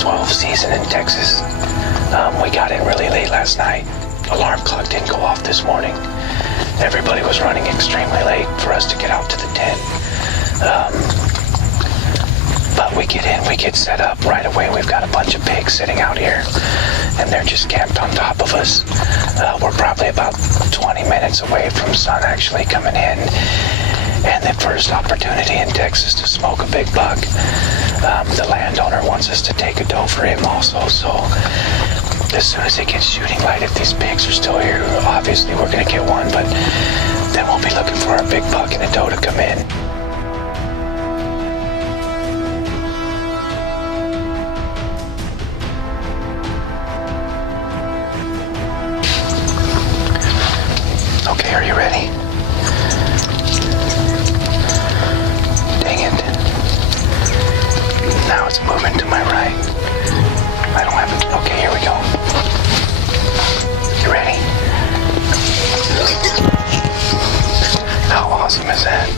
12 season in Texas. We got in really late last night. Alarm clock didn't go off this morning. Everybody was running extremely late for us to get out to the tent. But we get in, we get set up right away. We've got a bunch of pigs sitting out here, and they're just camped on top of us. We're probably about 20 minutes away from sun actually coming in, and the first opportunity in Texas to smoke a big buck. The landowner wants us to take a doe for him also, so as soon as it gets shooting light, if these pigs are still here, obviously we're going to get one, but then we'll be looking for a big buck and a doe to come in. Okay, are you ready? Dang it. Now it's moving to my right. I don't have it. Okay, here we go. You ready? How awesome is that?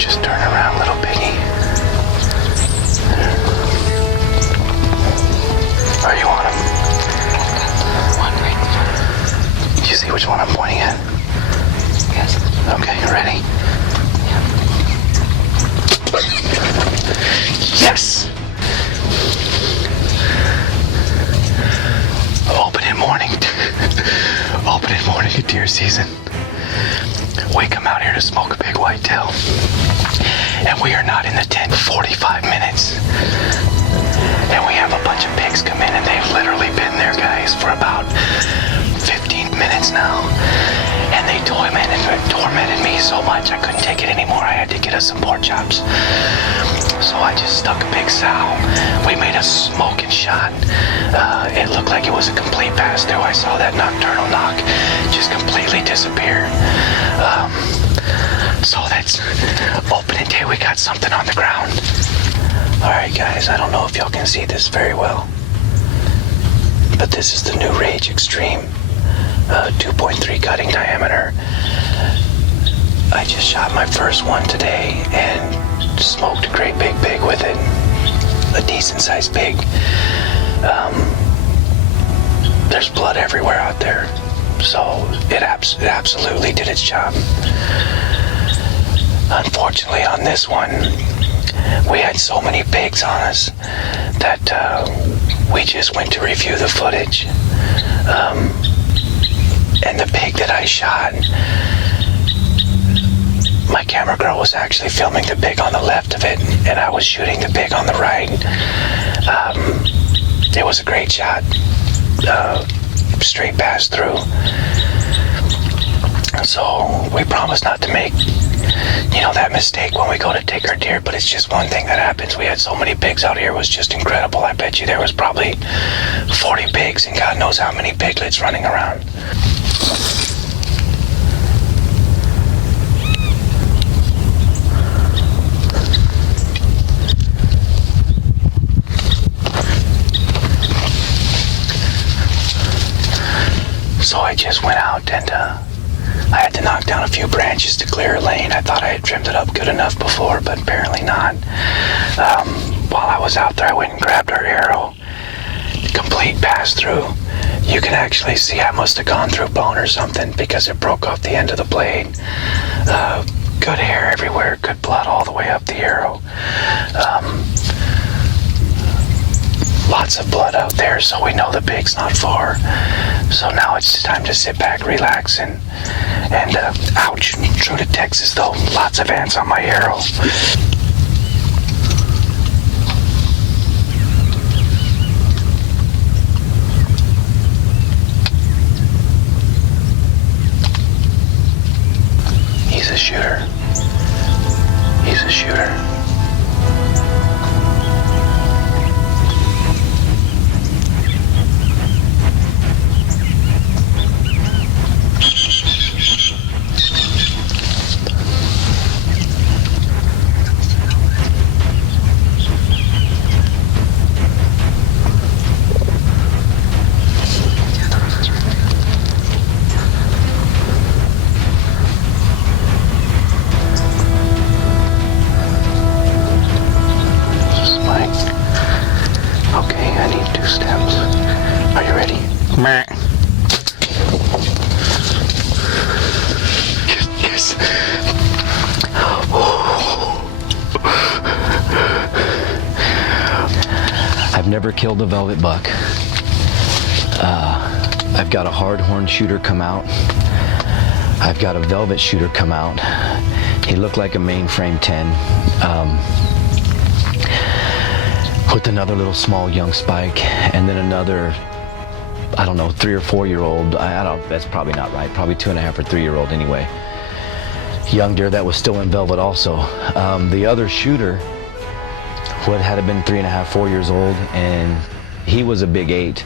Just turn around, little piggy. Are you on him? One right. Do you see which one I'm pointing at? Yes. Okay, you ready? Yes! Opening morning of deer season. We come out here to smoke a big whitetail, and we are not in the tent 45 minutes. And we have a bunch of pigs come in, and they've literally been there, guys, for about 15 minutes now. And they tormented me so much I couldn't take it anymore. I had to get us some pork chops. So I just stuck a big sow. We made a smoking shot. It looked like it was a complete pass-through. I saw that nocturnal knock just completely disappear. So that's opening day. We got something on the ground. Alright guys, I don't know if y'all can see this very well, but this is the new Rage Extreme 2.3 cutting diameter. I just shot my first one today and smoked a great big pig with it. A decent sized pig. There's blood everywhere out there, so it absolutely did its job. Unfortunately on this one, we had so many pigs on us that we just went to review the footage. And the pig that I shot, my camera girl was actually filming the pig on the left of it, and I was shooting the pig on the right. It was a great shot. Straight pass through. So we promise not to make, that mistake when we go to take our deer, but it's just one thing that happens. We had so many pigs out here, it was just incredible. I bet you there was probably 40 pigs and God knows how many piglets running around. So I just went out and I had to knock down a few branches to clear a lane. I thought I had trimmed it up good enough before, but apparently not. While I was out there, I went and grabbed our arrow. Complete pass through. You can actually see I must have gone through bone or something because it broke off the end of the blade. Good hair everywhere, good blood all the way up the arrow. Lots of blood out there, so we know the pig's not far. So now it's time to sit back, relax, and ouch, true to Texas though, lots of ants on my arrow. He's a shooter. He's a shooter. I've never killed a velvet buck. I've got a hard-horn shooter come out. I've got a velvet shooter come out. He looked like a mainframe 10 with another little small young spike, and then another, I don't know, 3 or 4 year old. I don't, that's probably not right, probably 2.5 or 3 year old anyway. Young deer that was still in velvet also. The other shooter would had been 3.5, 4 years old, and he was a big 8.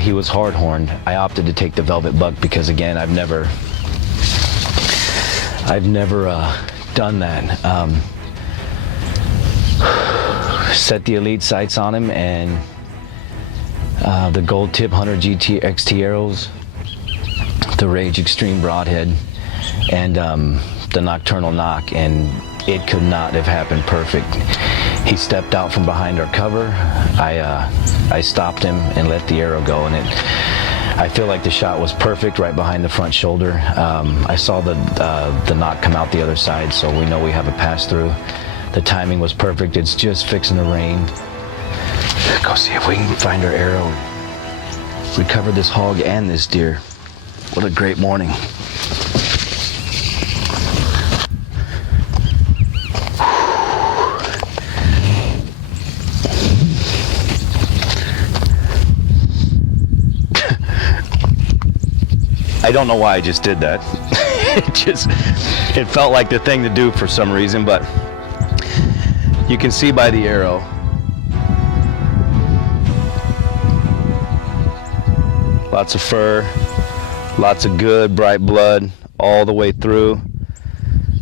He was hard-horned. I opted to take the velvet buck because, again, I've never done that. Set the elite sights on him, and the gold tip Hunter GT XT arrows, the Rage Extreme broadhead, and the nocturnal knock, and it could not have happened perfect. He stepped out from behind our cover. I stopped him and let the arrow go, and I feel like the shot was perfect right behind the front shoulder. I saw the knot come out the other side, so we know we have a pass through. The timing was perfect. It's just fixing to rain. Go see if we can find our arrow. Recover this hog and this deer. What a great morning. I don't know why I just did that. It felt like the thing to do for some reason, but you can see by the arrow. Lots of fur, lots of good bright blood all the way through.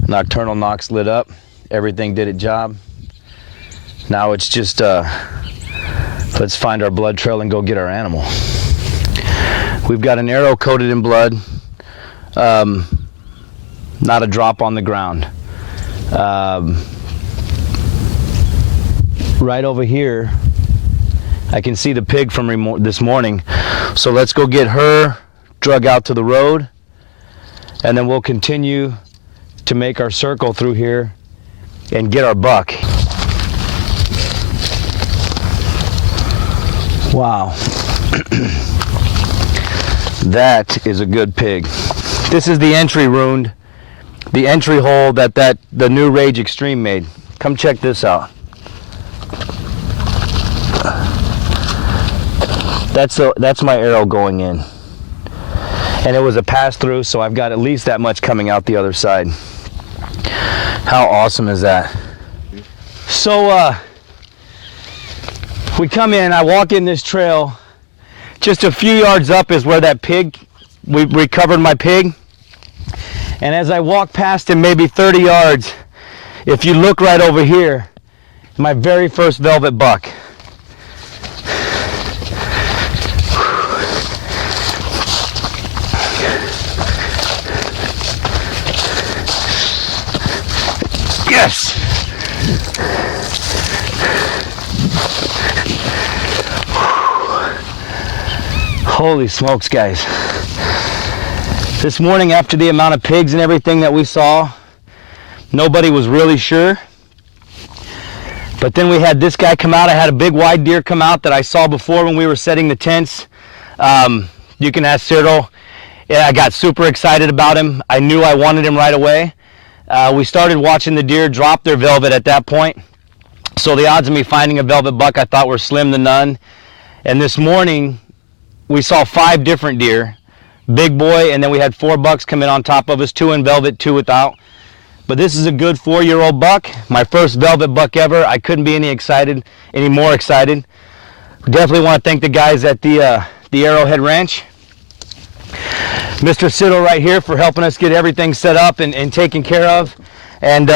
Nocturnal knocks lit up. Everything did its job. Now it's just let's find our blood trail and go get our animal. We've got an arrow coated in blood, not a drop on the ground. Right over here, I can see the pig from this morning. So let's go get her drug out to the road, and then we'll continue to make our circle through here and get our buck. Wow. That is a good pig. This is the entry wound, the entry hole that the new Rage Extreme made. Come check this out. That's my arrow going in. And it was a pass through, so I've got at least that much coming out the other side. How awesome is that? So we come in, I walk in this trail. Just a few yards up is where that pig, we recovered my pig. And as I walk past him, maybe 30 yards, if you look right over here, my very first velvet buck. Yes! Holy smokes, guys. This morning, after the amount of pigs and everything that we saw, nobody was really sure. But then we had this guy come out. I had a big wide deer come out that I saw before when we were setting the tents. You can ask Cyril. Yeah, I got super excited about him. I knew I wanted him right away. We started watching the deer drop their velvet at that point. So the odds of me finding a velvet buck I thought were slim to none. And this morning, we saw 5 different deer, big boy, and then we had 4 bucks come in on top of us, 2 in velvet, 2 without. But this is a good 4-year-old buck, my first velvet buck ever. I couldn't be any more excited. Definitely want to thank the guys at the Arrowhead Ranch. Mr. Siddle right here for helping us get everything set up and taken care of. And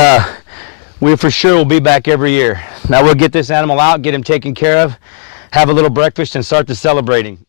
we for sure will be back every year. Now we'll get this animal out, get him taken care of, have a little breakfast, and start the celebrating.